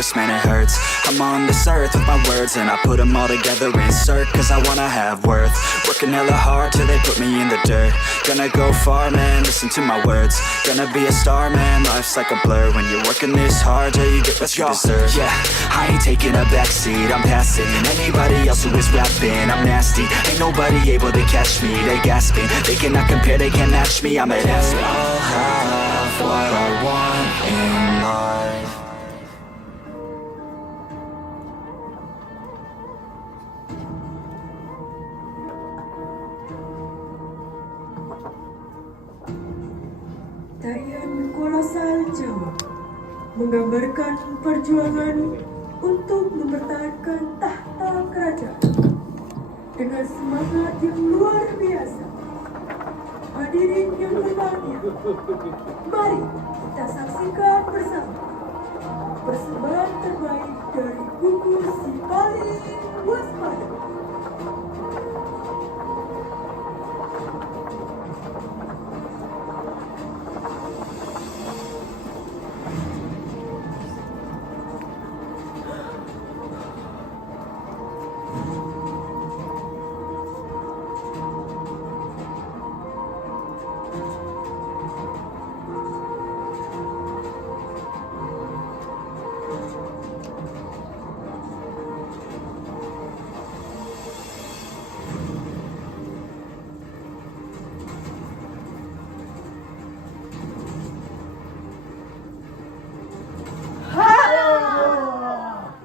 first, man it hurts. I'm on this earth with my words and I put them all together, insert, cause I wanna have worth. Working hella hard till they put me in the dirt. Gonna go far, man, listen to my words. Gonna be a star, man, life's like a blur. When you're working this hard, yeah, you get what you deserve. Yeah, I ain't taking a backseat, I'm passing anybody else who is rapping. I'm nasty, ain't nobody able to catch me. They gasping, they cannot compare, they can't match me. I'm an athlete. We all have what I want in life. Tarian kolosal Jawa menggambarkan perjuangan untuk mempertahankan tahta kerajaan dengan semangat yang luar biasa. Hadirin yang berbahagia, mari kita saksikan bersama persembahan terbaik dari gugus Si Paling Waspada.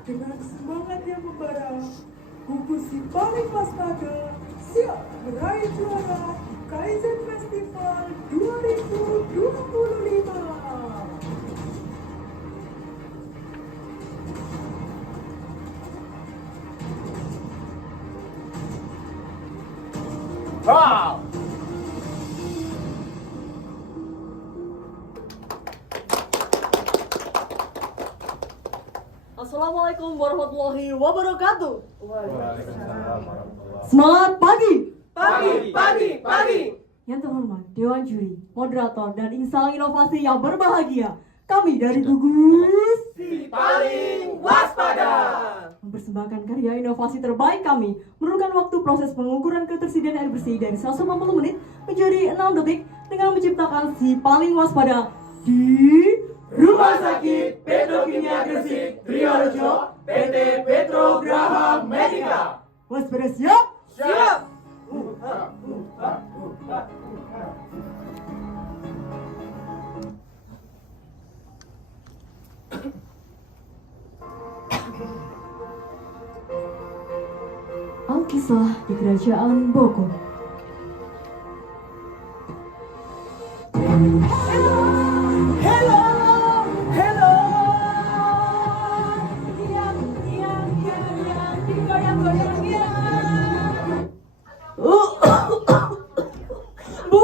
Dengan semangat yang membara, gugus Si Paling Waspada siap meraih juara di Kaizen Festival 2025. Wow! Assalamualaikum warahmatullahi wabarakatuh. Semangat pagi! Pagi! Yang terhormat Dewan Juri, Moderator, dan insan inovasi yang berbahagia, kami dari gugus Si Paling Waspada. mempersembahkan karya inovasi terbaik kami menurunkan waktu proses pengukuran ketersediaan air bersih dari 180 menit menjadi 6 detik dengan menciptakan Si Paling Waspada di Rumah Sakit Petrokimia Gresik Triorejo PT Petrograha Medica. Waspada siap? Siap. Alkisah di Kerajaan Bogor. Bu,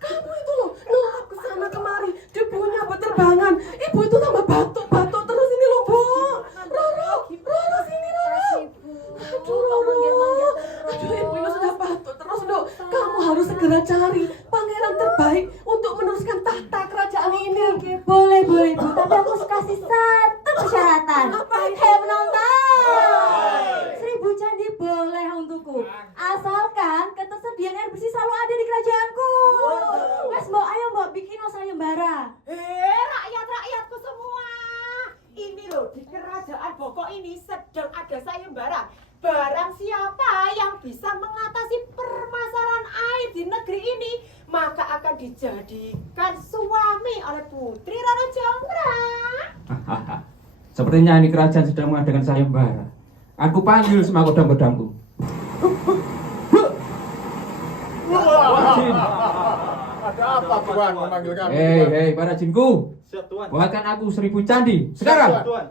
kamu itu loh ngelap ke sana kemari, debunya berterbangan. Ibu itu tambah batuk terus ini loh, Bu. Roro sini, Roro. Aduh, Roro. Aduh, ibu ini sudah batuk terus, Dok. Kamu harus segera cari pangeran terbaik untuk meneruskan tahta kerajaan ini. Boleh Bu, tapi aku kasih satu persyaratan. Hei penonton, 1000 candi boleh untukku, asalkan ketersediaan air bersih selalu ada di kerajaanku. Wes mbok, ayo mbok bikin sayembara. Rakyatku semua, ini loh di kerajaan Bogor ini sedang ada sayembara. Barang siapa yang bisa mengatasi permasalahan air di negeri ini, maka akan dijadikan suami oleh Putri Roro Jonggrang. Sepertinya ini kerajaan sedang mengadakan sayembara. Aku panggil semua kodam-kodamku. Ada apa Tuan memanggil kami? Hei, para jinku. Siap Tuan. Buatkan aku 1000 candi. Sekarang. Siap, Tuan.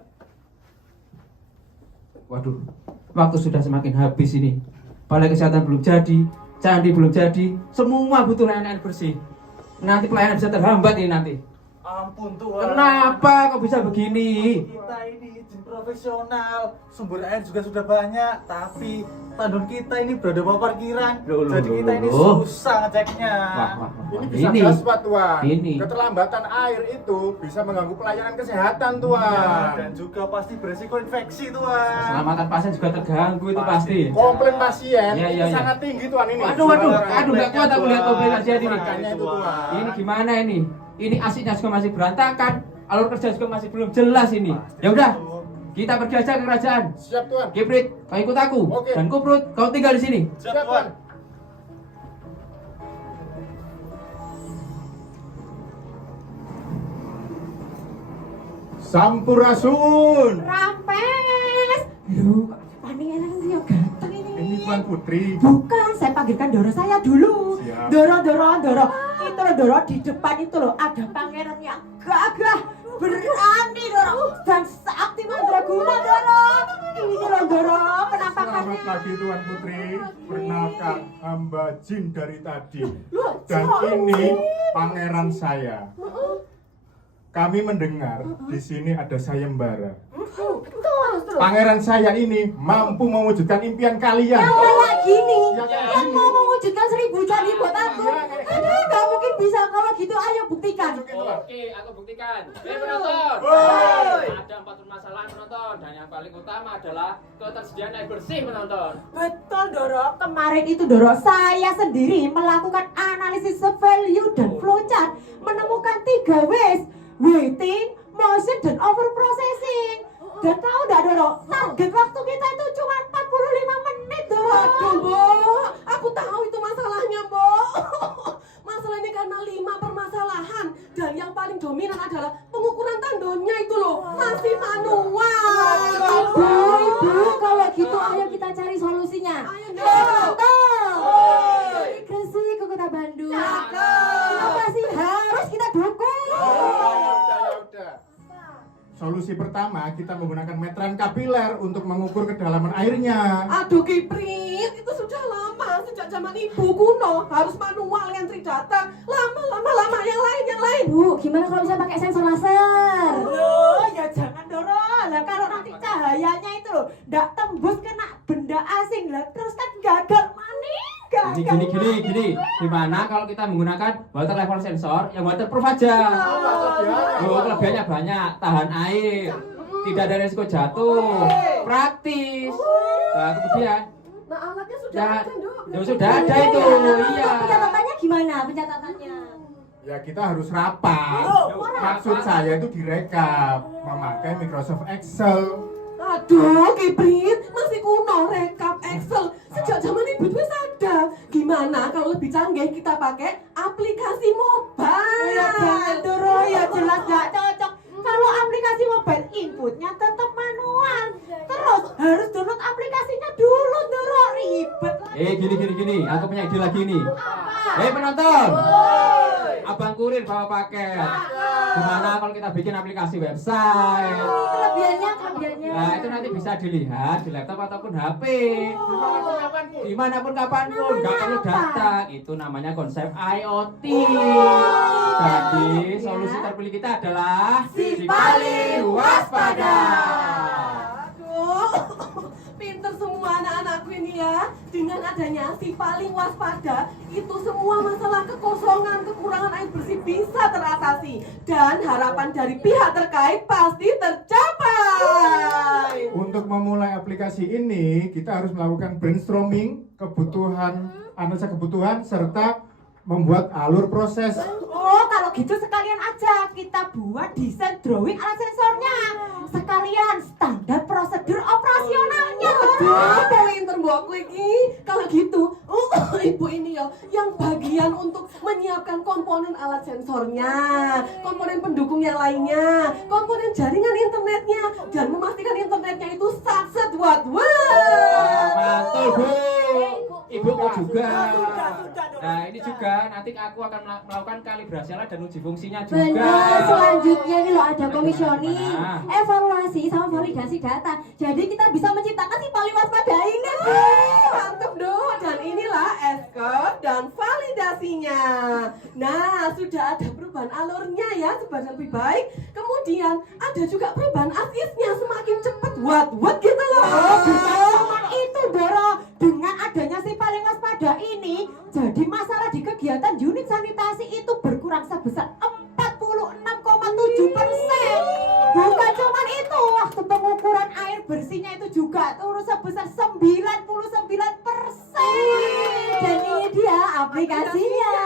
Waduh, waktu sudah semakin habis ini. Balai kesehatan belum jadi, candi belum jadi, semua butuh layanan air bersih. Nanti pelayanan bisa terhambat ini nanti. Ampun Tuan. Kenapa kok bisa begini? Kita ini izin profesional, sumber air juga sudah banyak, tapi tandon kita ini berada bawah parkiran. Jadi kita ini susah ngeceknya. Ini bisa gawat Tuan. Keterlambatan air itu bisa mengganggu pelayanan kesehatan Tuan. Dan juga pasti beresiko infeksi Tuan. Keselamatan pasien juga terganggu itu pasti. Komplain pasien Iya. sangat tinggi Tuan ini. Aduh, nggak kuat aku lihat komplain pasien ini. Makanya itu Tuan. Ini gimana ini? Ini asiknya juga masih berantakan, alur kerja juga masih belum jelas ini. Ya udah, kita pergi aja ke kerajaan. Siap Tuan. Kiprit, kau ikut aku. Oke. Dan Kuprut, kau tinggal di sini. Siap Tuan. Sampurasun. Rampes. Loh, kok paling enak dia ganteng ini. Ini Tuan Putri. Bukan, saya panggilkan Doro saya dulu. Siap. Doro. Itu loh Doro, di depan itu loh ada pangeran yang gagah, berani Doro, dan sakti mandraguna Doro. Ini loh Doro, penampakannya. Selamat pagi Tuan Putri. Perkenalkan, hamba jin dari tadi. Loh, Dan Jin. ini pangeran saya. Kami mendengar di sini ada sayembara. Terus. Pangeran saya ini mampu mewujudkan impian kalian. Yang kayak gini, Yang kayak yang gini. mau mewujudkan 1000 candi buat aku. Iya, kayak gini. Aduh, gak mungkin bisa kalau gitu. Ayo buktikan. Oke, aku buktikan. Penonton. Woi. Ada 4 permasalahan penonton dan yang paling utama adalah ketersediaan air bersih penonton. Betul Doro, kemarin itu Doro saya sendiri melakukan analisis value dan flowchart, menemukan 3 Ws, waiting, motion, dan over processing. Dan tahu nggak Doro, target waktu kita itu cuma 45 menit Doro. Aduh, Mbok, aku tahu itu masalahnya, Mbok. Masalahnya karena 5 permasalahan dan yang paling dominan adalah pengukuran tandonnya itu loh, masih manual. Ibu, kalau gitu ayo kita cari solusinya. Ayo, Ayo, Dok. Tante. Dari Gresik ke Kota Bandung. Cakep. Apa sih harus kita dukung? Ya udah. Solusi pertama, kita menggunakan meteran kapiler untuk mengukur kedalaman airnya. Aduh, Kiprit, itu sudah lama sejak zaman ibu kuno harus manual ngantri data. Lama yang lain. Bu, gimana kalau bisa pakai sensor laser? Loh, ya jangan Doro. Lah kalau nanti cahayanya itu loh nggak tembus kena benda asing lah, terus kan gagal maning. Gini. Gimana kalau kita menggunakan water level sensor yang waterproof aja? Oh, kelebihannya banyak, tahan air, tidak ada risiko jatuh, praktis. Nah, kemudian Nah, alatnya sudah ya, ada, Dok. ya sudah ada itu, iya. Pencatatannya gimana? Pencatatannya? Ya kita harus rapat. Maksud saya itu direkap memakai Microsoft Excel. Aduh, Kiprit, masih kuno rekap Excel. Sejak zaman ibu itu ada. Gimana kalau lebih canggih kita pakai aplikasi mobile? Ya jangan Doro, ya jelas nggak cocok. Kalau aplikasi mobile inputnya tetap manual, terus harus download aplikasinya dulu Doro, ribet lah. Gini. Aku punya ide lagi nih. Penonton. Abang Kurir bawa paket. Gimana kalau kita bikin aplikasi website? Kelebihannya. Nah, itu nanti bisa dilihat di laptop ataupun HP. Dimanapun kapanpun, nggak perlu datang. Itu namanya konsep IoT. Jadi solusi terpilih kita adalah Si paling waspada. Aduh, pinter semua anak-anakku ini ya. Dengan adanya si paling waspada, itu semua masalah kekosongan, kekurangan air bersih bisa teratasi. Dan harapan dari pihak terkait pasti tercapai. Untuk memulai aplikasi ini, kita harus melakukan brainstorming, analisa kebutuhan, serta membuat alur proses. Oh, kalau gitu sekalian aja kita buat desain drawing alat sensornya. Sekalian standar prosedur operasionalnya. Waduh, pinter mbokku iki. Kalau gitu, ibu ini ya yang bagian untuk menyiapkan komponen alat sensornya, komponen pendukung yang lainnya, komponen jaringan internetnya, dan memastikan internetnya itu satset wat. Mantul, Bu. Ibu mau juga. Sudah, Nah, ini juga nanti aku akan melakukan kalibrasi alat dan uji fungsinya juga. Benar, selanjutnya ini loh ada komisioning, Gimana? evaluasi sama validasi data. Jadi kita bisa menciptakan si paling waspada ini. Mantap dong. Dan inilah S-Code dan validasi aplikasinya. Nah, sudah ada perubahan alurnya ya, sebagai lebih baik. Kemudian ada juga perubahan asisnya semakin cepat, wat gitu loh. Cuman itu Doro, dengan adanya si paling waspada ini, jadi masalah di kegiatan unit sanitasi itu berkurang sebesar 46,7%. Bukan cuman itu, waktu pengukuran air bersihnya itu juga turun sebesar 99%. Dan ini dia aplikasinya.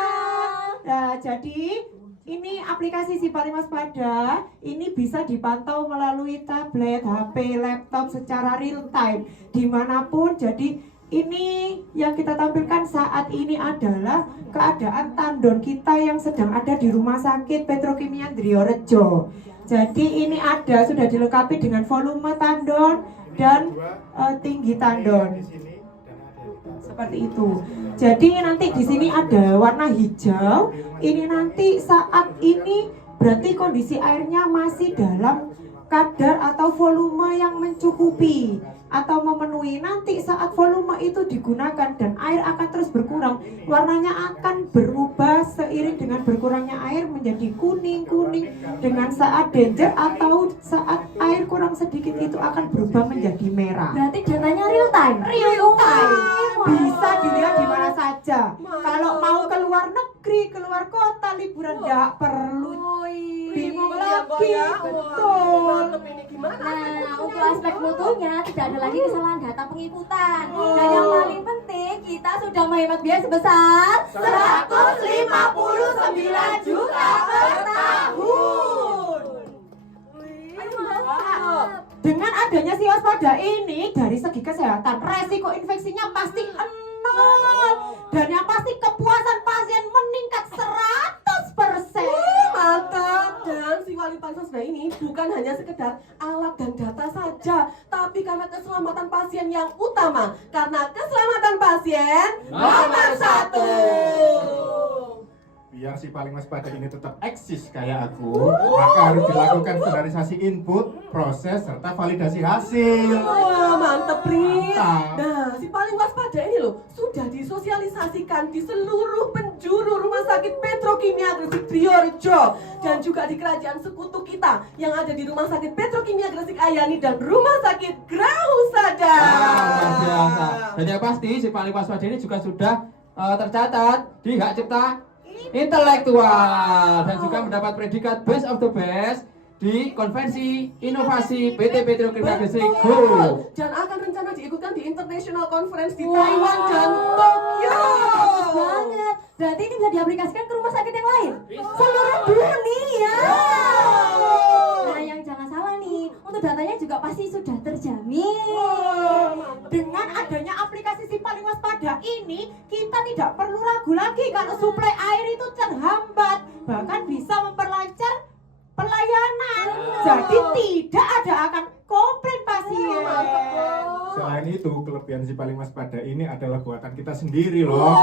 Nah, jadi ini aplikasi si paling waspada ini bisa dipantau melalui tablet, HP, laptop secara real time dimanapun. Jadi ini yang kita tampilkan saat ini adalah keadaan tandon kita yang sedang ada di Rumah Sakit Petrokimia Driorejo. Jadi ini ada sudah dilengkapi dengan volume tandon dan tinggi tandon. Seperti itu. Jadi nanti di sini ada warna hijau. Ini nanti saat ini berarti kondisi airnya masih dalam kadar atau volume yang mencukupi atau memenuhi. Nanti saat volume itu digunakan dan air akan terus berkurang, warnanya akan berubah seiring dengan berkurangnya air menjadi kuning-kuning. Dengan saat danger atau saat air kurang sedikit itu akan berubah menjadi merah. Berarti datanya real time. Real time. Bisa dilihat di mana saja. Kalau mau keluar negeri, keluar kota, liburan nggak perlu bingung lagi. Betul. Mantep ini gimana? Nah, untuk aspek mutunya tidak ada lagi kesalahan data penginputan. Dan yang paling penting kita sudah menghemat biaya sebesar 159 juta per tahun. Dengan adanya si waspada ini, dari segi kesehatan, resiko infeksinya pasti nol. Dan yang pasti kepuasan pasien meningkat 100%. Mantap. Dan si wali pansosbah ini bukan hanya sekedar alat dan data saja, tapi karena keselamatan pasien yang utama. Karena keselamatan pasien nomor 1. Biar si paling waspada ini tetap eksis kayak aku, maka harus dilakukan standarisasi input, proses, serta validasi hasil. Wah, mantep, Pri. Mantap. Nah, si paling waspada ini loh sudah disosialisasikan di seluruh penjuru Rumah Sakit Petrokimia Gresik Driorejo dan juga di kerajaan sekutu kita yang ada di Rumah Sakit Petrokimia Gresik Ayani dan Rumah Sakit Grahusada. Luar biasa. Dan yang pasti si paling waspada ini juga sudah tercatat di hak cipta intelektual dan juga mendapat predikat Best of the Best di Konvensi Inovasi PT Petrokimia Gresik Go. Dan akan rencana diikutkan di International Conference di Taiwan dan Tokyo. Bagus banget. Berarti ini bisa diaplikasikan ke rumah sakit yang lain. Seluruh dunia. Nah, yang jangan salah nih, untuk datanya juga pasti sudah terjamin. Dengan adanya aplikasi si paling waspada ini, kita tidak perlu ragu lagi kalau suplai air itu terhambat, bahkan bisa memperlancar pelayanan. Jadi tidak ada akan komplain pasien. Selain itu, kelebihan si paling waspada ini adalah buatan kita sendiri loh.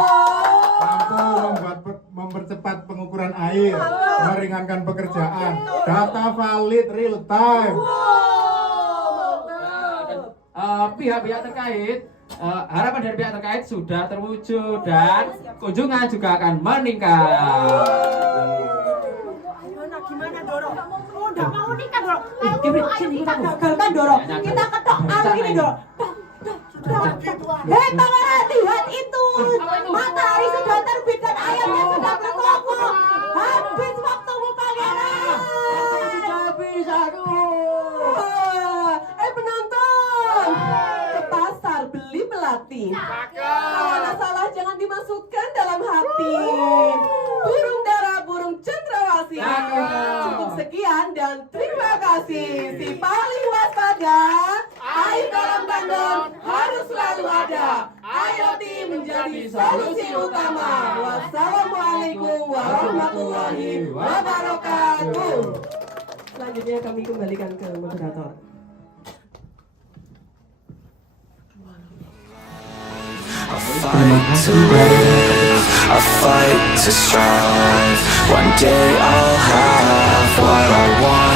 Mampu mempercepat pengukuran air, meringankan pekerjaan, data valid real time. Pihak-pihak terkait, harapan dari pihak terkait sudah terwujud dan kunjungan juga akan meningkat. Gimana Doro? Oh, udah mau nikah Doro. Ayo kita Doro. gagalkan Doro. Kita ketok alur ini Doro. Hei pangeran, lihat itu. Matahari sudah terbit dan ayamnya sudah berkokok. Habis waktumu pangeran. Sudah habis, aduh. Penonton, ke pasar beli melati. Kalau ada salah jangan dimasukkan dalam hati. Burung dara, burung cendrawasih. Cukup sekian dan terima kasih. Si paling waspada, air dalam tandon harus selalu ada. Ayo tim menjadi solusi utama. Wassalamualaikum warahmatullahi wabarakatuh. Selanjutnya kami kembalikan ke moderator. I fight to live, I fight to strive. One day I'll have what I want.